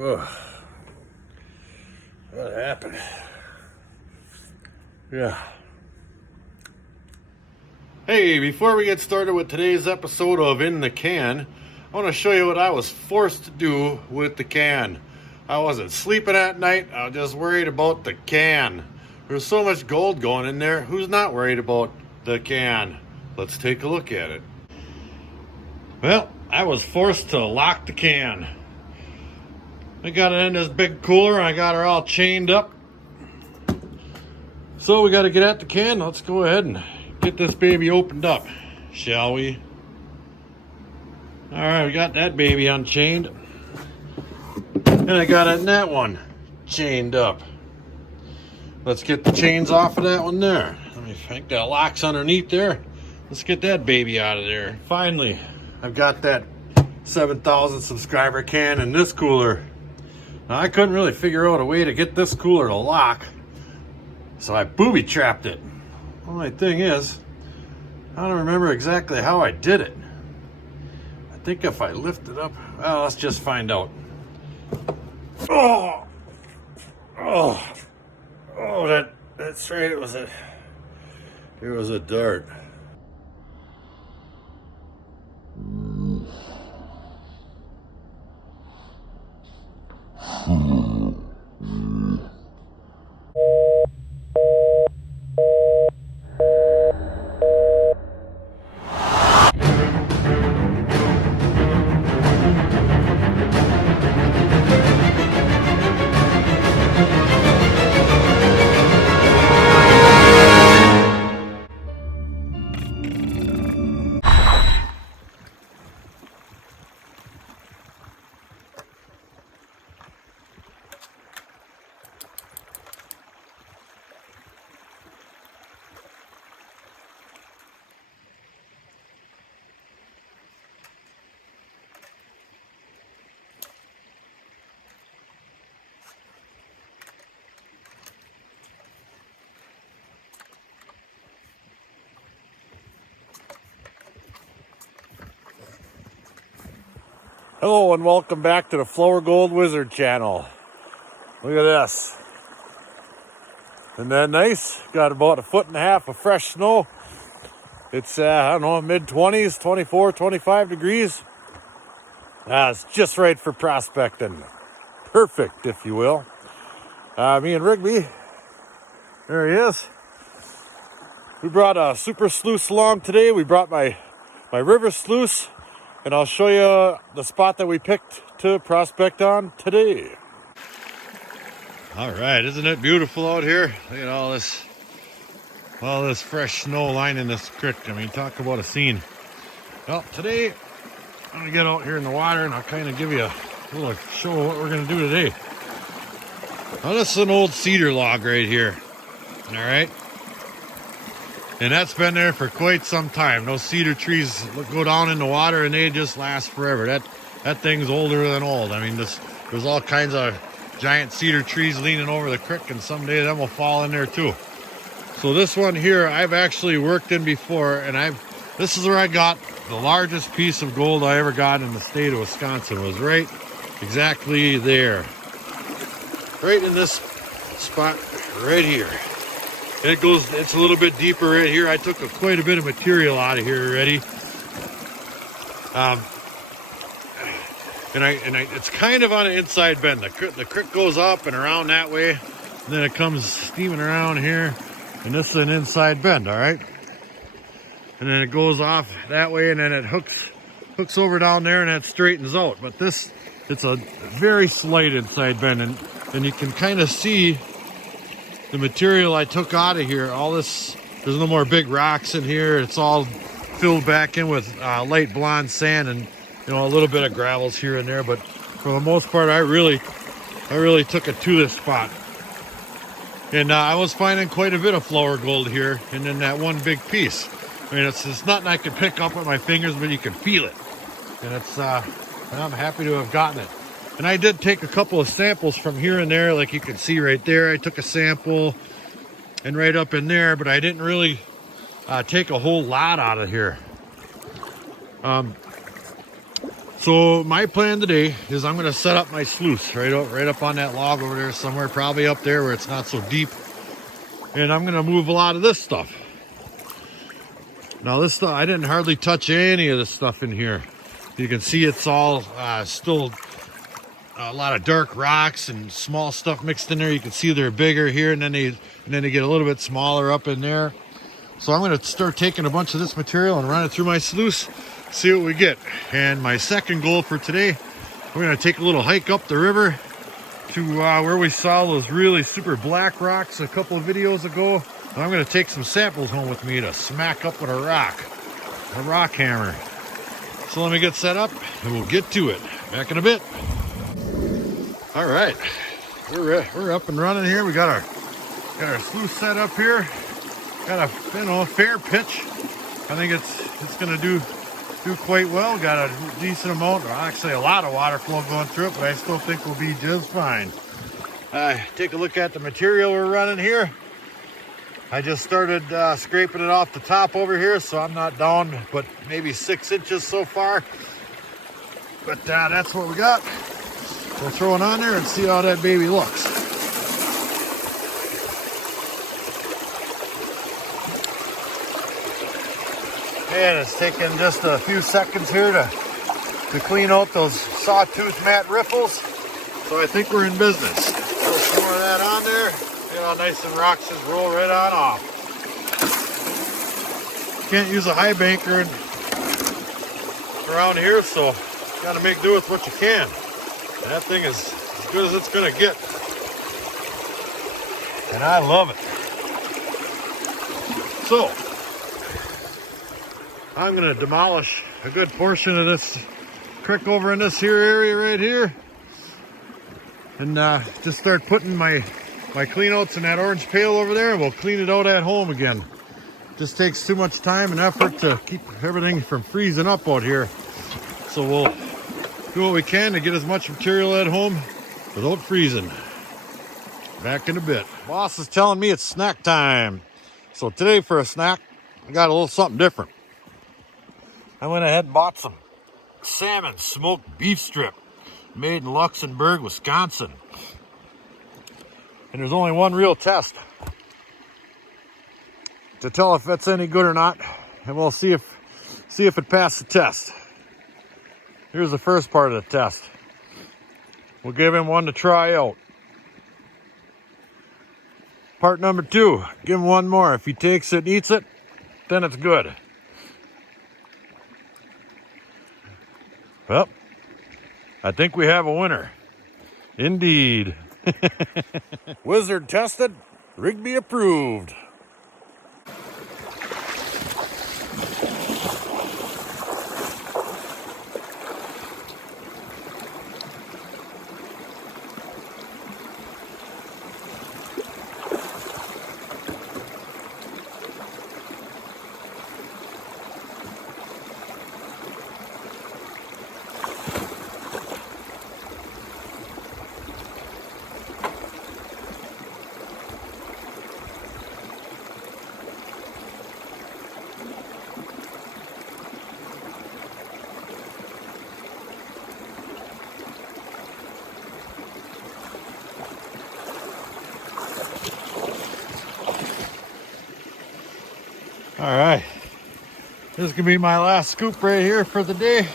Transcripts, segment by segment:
Ugh. What happened? Yeah. Hey, before we get started with today's episode of In the Can, I want to show you what I was forced to do with the can. I wasn't sleeping at night. I was just worried about the can. There's so much gold going in there. Who's not worried about the can? Let's take a look at it. Well, I was forced to lock the can. I got it in this big cooler. I got her all chained up. So we got to get at the can. Let's go ahead and get this baby opened up, shall we? All right, we got that baby unchained. And I got it in that one chained up. Let's get the chains off of that one there. Let me think that lock's underneath there. Let's get that baby out of there. Finally, I've got that 7,000 subscriber can in this cooler. Now, I couldn't really figure out a way to get this cooler to lock, so I booby trapped it. Only thing is, I don't remember exactly how I did it. I think if I lift it up, well, let's just find out. Oh, that's right. It was a dart. Hello and welcome back to the Flower Gold Wizard channel. Look at this. Isn't that nice? Got about 1.5 feet of fresh snow. It's, I don't know, mid-20s, 24, 25 degrees. It's just right for prospecting. Perfect, if you will. Me and Rigby, there he is. We brought a super sluice along today. We brought my river sluice. And I'll show you the spot that we picked to prospect on today. All right, isn't it beautiful out here? Look at all this fresh snow lining this creek. I mean, talk about a scene. Well, today I'm gonna get out here in the water and I'll kind of give you a little show of what we're gonna do today. Now, this is an old cedar log right here. All right. And that's been there for quite some time. Those cedar trees go down in the water and they just last forever. That thing's older than old. I mean, there's all kinds of giant cedar trees leaning over the creek, and someday them will fall in there too. So this one here, I've actually worked in before, and this is where I got the largest piece of gold I ever got in the state of Wisconsin. It was right exactly there. Right in this spot right here. It's a little bit deeper right here. I took quite a bit of material out of here already. It's kind of on an inside bend. The creek goes up and around that way, and then it comes steaming around here, and this is an inside bend, all right? And then it goes off that way, and then it hooks over down there, and that straightens out. But it's a very slight inside bend, and you can kind of see the material I took out of here. All this, there's no more big rocks in here. It's all filled back in with light blonde sand and a little bit of gravels here and there. But for the most part, I really took it to this spot. And I was finding quite a bit of flower gold here, and then that one big piece. I mean, it's nothing I could pick up with my fingers, but you can feel it. And I'm happy to have gotten it. And I did take a couple of samples from here and there, like you can see right there. I took a sample and right up in there, but I didn't really take a whole lot out of here. So my plan today is I'm going to set up my sluice right up on that log over there somewhere, probably up there where it's not so deep. And I'm going to move a lot of this stuff. Now this stuff, I didn't hardly touch any of this stuff in here. You can see it's all still a lot of dark rocks and small stuff mixed in there. You can see they're bigger here, and then they get a little bit smaller up in there. So I'm going to start taking a bunch of this material and run it through my sluice, see what we get. And my second goal for today, we're going to take a little hike up the river to where we saw those really super black rocks a couple of videos ago. And I'm going to take some samples home with me to smack up with a rock hammer. So let me get set up and we'll get to it. Back in a bit. All right, we're up and running here. We got our sluice set up here. Got a fair pitch. I think it's gonna do quite well. Got a decent amount, or actually a lot of water flow going through it, but I still think we'll be just fine. Take a look at the material we're running here. I just started scraping it off the top over here, so I'm not down but maybe 6 inches so far. But that's what we got. We'll throw it on there and see how that baby looks. And it's taking just a few seconds here to clean out those sawtooth mat riffles. So I think we're in business. Throw some more of that on there. See how nice and rocks just roll right on off. Can't use a high banker around here, so gotta make do with what you can. And that thing is as good as it's gonna get. And I love it. So, I'm gonna demolish a good portion of this creek over in this here area right here. And just start putting my cleanouts in that orange pail over there, and we'll clean it out at home again. Just takes too much time and effort to keep everything from freezing up out here. So we'll do what we can to get as much material at home without freezing. Back in a bit. Boss is telling me it's snack time. So today for a snack, I got a little something different. I went ahead and bought some salmon smoked beef strip made in Luxembourg, Wisconsin. And there's only one real test to tell if it's any good or not, and we'll see if it passed the test. Here's the first part of the test. We'll give him one to try out. Part number 2, give him one more. If he takes it and eats it, then it's good. Well, I think we have a winner. Indeed. Wizard tested, Rigby approved. All right, this is gonna be my last scoop right here for the day.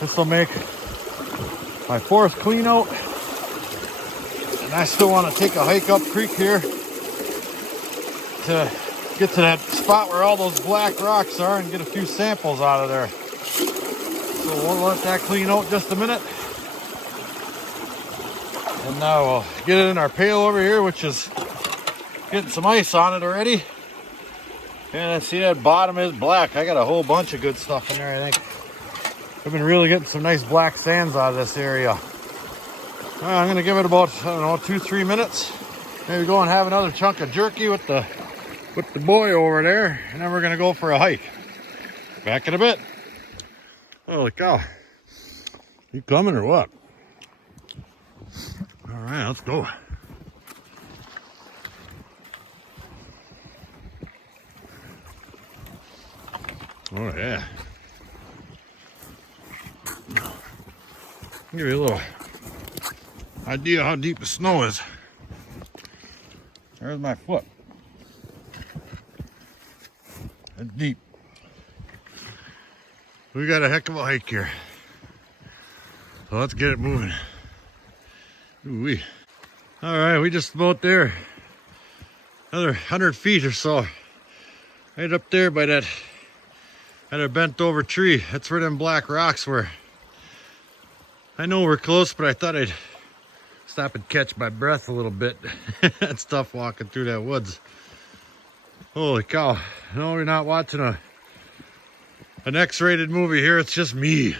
This will make my 4th clean out. And I still want to take a hike up creek here to get to that spot where all those black rocks are and get a few samples out of there. So we'll let that clean out just a minute. And now we'll get it in our pail over here, which is getting some ice on it already. And I see that bottom is black. I got a whole bunch of good stuff in there, I think. I've been really getting some nice black sands out of this area. I'm gonna give it about, 2-3 minutes. Maybe go and have another chunk of jerky with the boy over there, and then we're gonna go for a hike. Back in a bit. Holy cow. You coming or what? All right, let's go. Oh yeah. Give you a little idea how deep the snow is. There's my foot. It's deep. We got a heck of a hike here. So let's get it moving. Ooh-wee. All right, we just about there. Another 100 feet or so. Right up there by that bent over tree. That's where them black rocks were. I know we're close, but I thought I'd stop and catch my breath a little bit. It's tough walking through that woods. Holy cow. No, we're not watching an X-rated movie here. It's just me.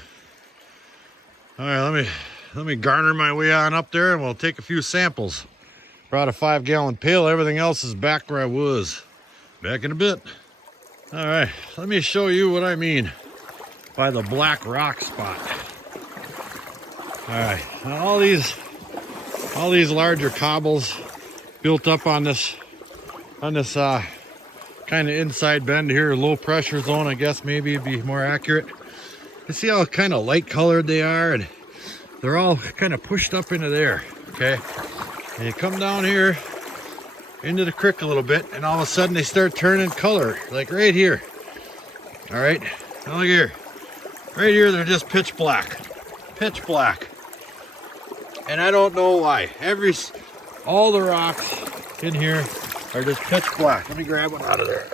All right, let me garner my way on up there and we'll take a few samples. Brought a 5-gallon pail. Everything else is back where I was. Back in a bit. All right, let me show you what I mean by the black rock spot. All right, now all these larger cobbles built up on this kind of inside bend here, low pressure zone, I guess maybe it'd be more accurate. You see how kind of light colored they are, and they're all kind of pushed up into there, okay? And you come down here into the creek a little bit, and all of a sudden they start turning color, like right here. All right, now look here. Right here, they're just pitch black. Pitch black. And I don't know why. All the rocks in here are just pitch black. Let me grab one out of there.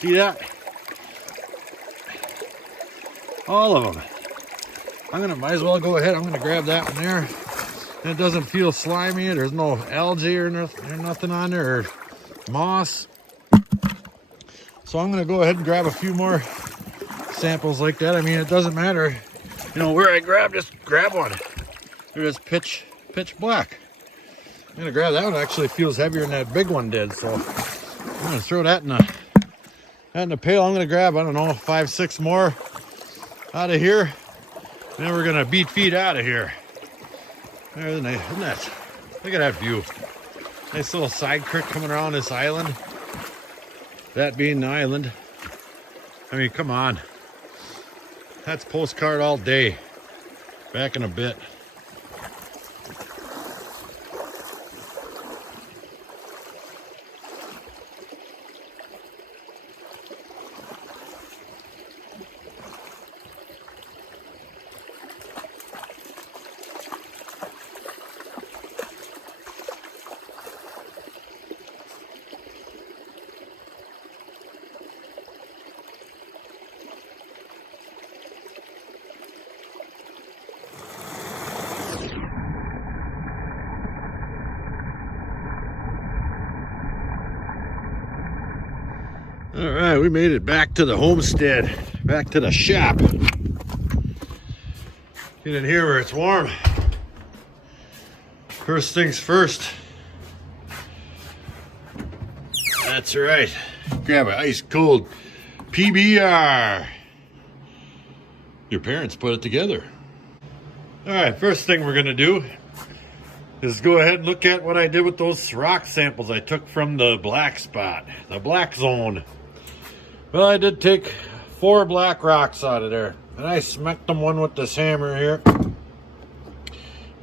See that? All of them. Might as well go ahead. I'm gonna grab that one there. And it doesn't feel slimy. There's no algae or nothing on there, or moss. So I'm gonna go ahead and grab a few more samples like that. I mean, it doesn't matter, you know, where I grab, just grab one. They're just pitch black. I'm gonna grab that one. It actually feels heavier than that big one did, so I'm gonna throw that in the pail. I'm gonna grab, I don't know, 5, 6 more out of here. Then we're gonna beat feet out of here. There's nice, isn't that? Look at that view. Nice little side creek coming around this island. That being the island. I mean, come on. That's postcard all day. Back in a bit. All right, we made it back to the homestead, back to the shop. Get in here where it's warm. First things first. That's right. Grab an ice cold PBR. Your parents put it together. All right, first thing we're gonna do is go ahead and look at what I did with those rock samples I took from the black spot, the black zone. Well, I did take 4 black rocks out of there, and I smacked them one with this hammer here.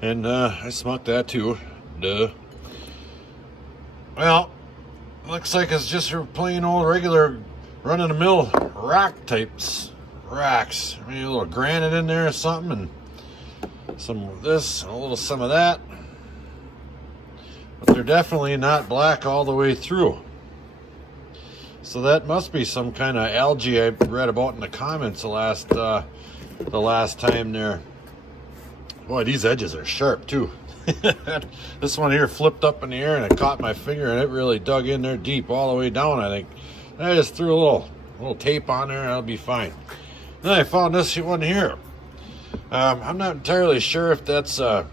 And I smacked that too. Duh. Well, looks like it's just your plain old regular run-of-the-mill rock types. Rocks. Maybe a little granite in there or something, and some of this, and a little some of that. But they're definitely not black all the way through. So that must be some kind of algae I read about in the comments the last time there. Boy, these edges are sharp too. This one here flipped up in the air and it caught my finger and it really dug in there deep all the way down, I think. And I just threw a little tape on there and that'll be fine. Then I found this one here. I'm not entirely sure if that's a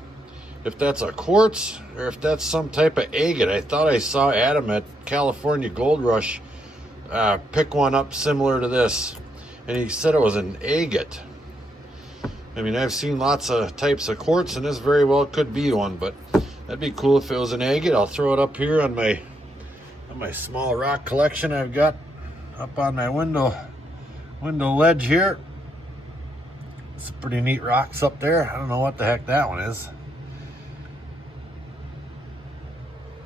quartz or if that's some type of agate. I thought I saw Adam at California Gold Rush pick one up similar to this, and he said it was an agate. I mean, I've seen lots of types of quartz, and this very well could be one, but that'd be cool if it was an agate. I'll throw it up here on my small rock collection I've got up on my window ledge here. Some pretty neat rocks up there. I don't know what the heck that one is.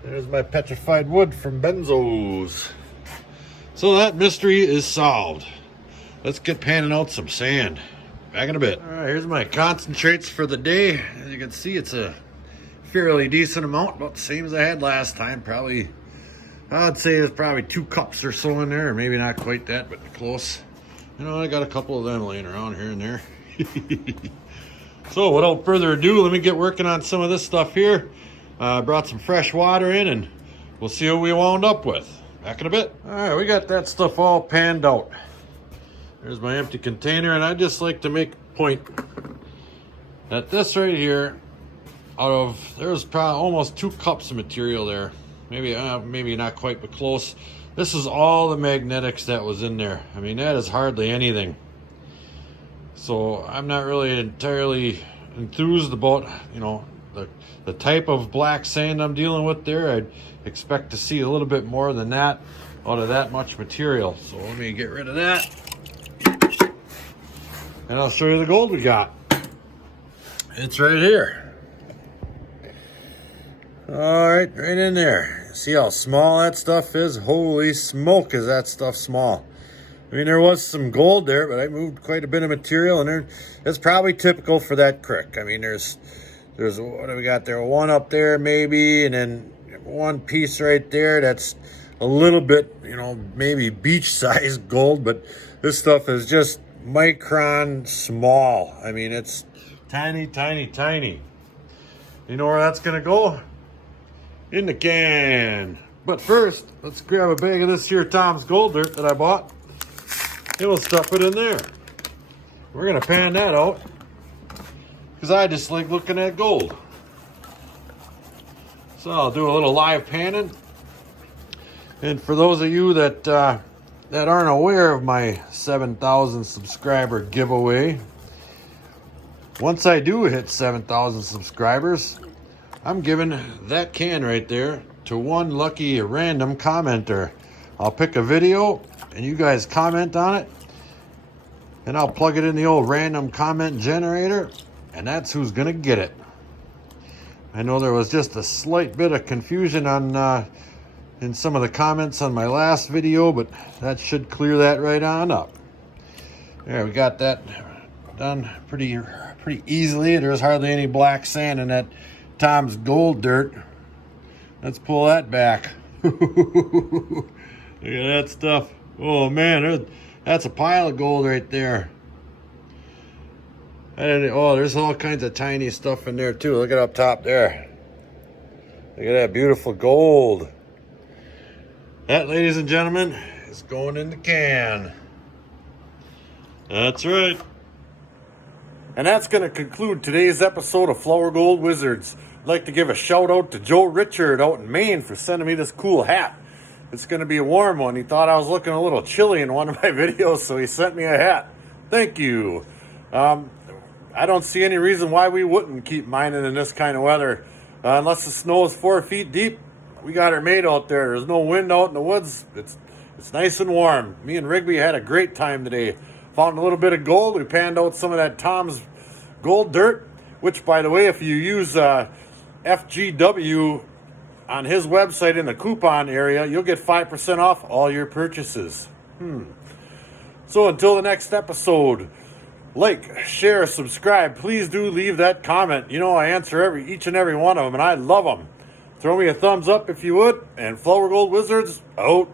There's my petrified wood from Benzo's. So that mystery is solved. Let's get panning out some sand. Back in a bit. All right, here's my concentrates for the day. As you can see, it's a fairly decent amount, about the same as I had last time. Probably, I'd say there's probably 2 cups or so in there, or maybe not quite that, but close. You know, I got a couple of them laying around here and there. So without further ado, let me get working on some of this stuff here. Brought some fresh water in, and we'll see what we wound up with. Back in a bit. All right, we got that stuff all panned out. There's my empty container, and I just like to make a point that this right here, there's probably almost 2 cups of material there. Maybe not quite, but close. This is all the magnetics that was in there. I mean, that is hardly anything. So I'm not really entirely enthused about, you know, the type of black sand I'm dealing with there. I'd expect to see a little bit more than that out of that much material. So let me get rid of that. And I'll show you the gold we got. It's right here. All right, right in there. See how small that stuff is? Holy smoke, is that stuff small. I mean, there was some gold there, but I moved quite a bit of material, and it's probably typical for that creek. I mean, there's what do we got there? 1 up there maybe, and then 1 piece right there that's a little bit, you know, maybe beach-sized gold, but this stuff is just micron small. I mean, it's tiny, tiny, tiny. You know where that's gonna go? In the can. But first, let's grab a bag of this here Tom's Gold Dirt that I bought, and we'll stuff it in there. We're gonna pan that out because I just like looking at gold. So I'll do a little live panning. And for those of you that aren't aware of my 7,000 subscriber giveaway, once I do hit 7,000 subscribers, I'm giving that can right there to 1 lucky random commenter. I'll pick a video and you guys comment on it, and I'll plug it in the old random comment generator, and that's who's gonna get it. I know there was just a slight bit of confusion on in some of the comments on my last video, but that should clear that right on up. There, we got that done pretty easily. There's hardly any black sand in that Tom's Gold Dirt. Let's pull that back. Look at that stuff. Oh man, that's a pile of gold right there. Oh, there's all kinds of tiny stuff in there too. Look at up top there. Look at that beautiful gold. That, ladies and gentlemen, is going in the can. That's right. And that's going to conclude today's episode of Flour Gold Wizards. I'd like to give a shout out to Joe Richard out in Maine for sending me this cool hat. It's going to be a warm one. He thought I was looking a little chilly in one of my videos, so he sent me a hat. Thank you. I don't see any reason why we wouldn't keep mining in this kind of weather. Unless the snow is 4 feet deep, we got her made out there. There's no wind out in the woods. It's nice and warm. Me and Rigby had a great time today. Found a little bit of gold. We panned out some of that Tom's Gold Dirt, which, by the way, if you use FGW on his website in the coupon area, you'll get 5% off all your purchases. So until the next episode, like, share, subscribe. Please do leave that comment. You know, I answer each and every one of them, and I love them. Throw me a thumbs up if you would, and Flour Gold Wizards out.